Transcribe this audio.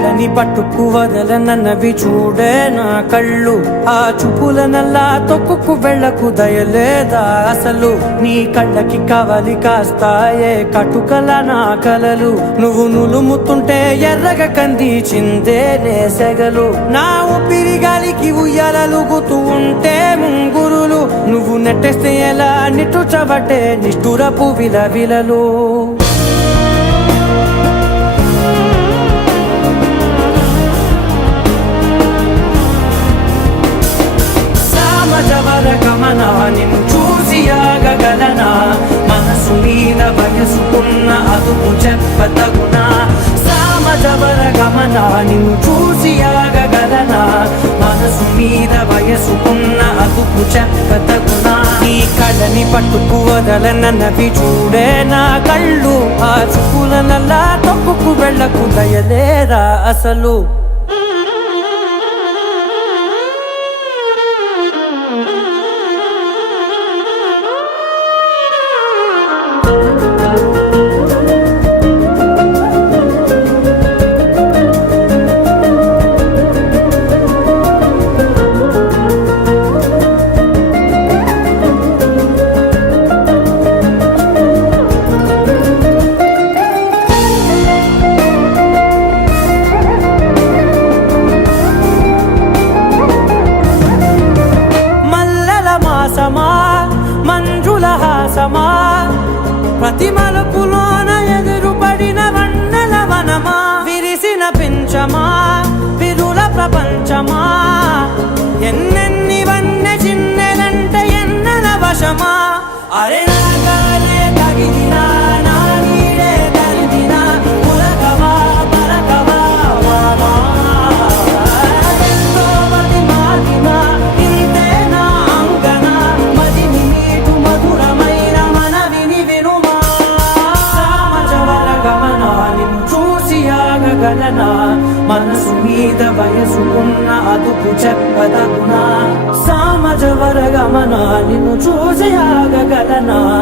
కళ్ళని పట్టుకు వదలనన్నవి చూడే నా కళ్ళు. ఆ చూపులనల్లా తొక్కుకు వెళ్ళకు దయలేదా అసలు. నీ కళ్ళకి కవలి కాస్తాయే కటుకల నా కలలు. నువ్వు నులుముతుంటే ఎర్రగ కంది చిందే నేసెగలు. నా ఊపిరి గాలికి ఉయ్యాలలుగుతూ ఉంటే ముంగురులు. నువ్వు నెట్టేస్తే ఎలా నిట్టుచబట్టే నిష్ఠురపు విలవిలలు. గమన నిన్ను చూసి ఆగగలనా, మనసు మీద వయసుకున్న అదుపు చెప్పతగునా. సామజవర గమన నిన్ను చూసి ఆగగలనా, మనసు మీద వయసుకున్న అదుపు చెప్పతగునా. నీ కళ్ళని పట్టుకు వదలనన్నవి చూడే నా కళ్ళు. ఆ చూపులనల్లా తొక్కుకు వెళ్ళకు దయలేరా అసలు. మంజుల హాసమా, ప్రతి మలుపులోన ఎదురుపడిన వన్నెల వనమా. విరిసిన పించమా, విరుల ప్రపంచమా, ఎన్నెన్ని వన్నె చిన్నెలంటే ఎన్నెల వశమా. అరే నాగాలే తగిలినా, నా నీడే తరిమినా, పులకవా పలకవా వామా. ఎంతో మతి మాటినా ఇంతే నా అంగన, మదిని నీటు మధురమైన మనవిని వినుమా. సామజవర గమన నిన్ను చూసి ఆగగలనా, మనసు మీద వయసుకున్న అదుపు చెప్పదగునా. సామజవర గమన నిన్ను చూసి ఆగగలనా.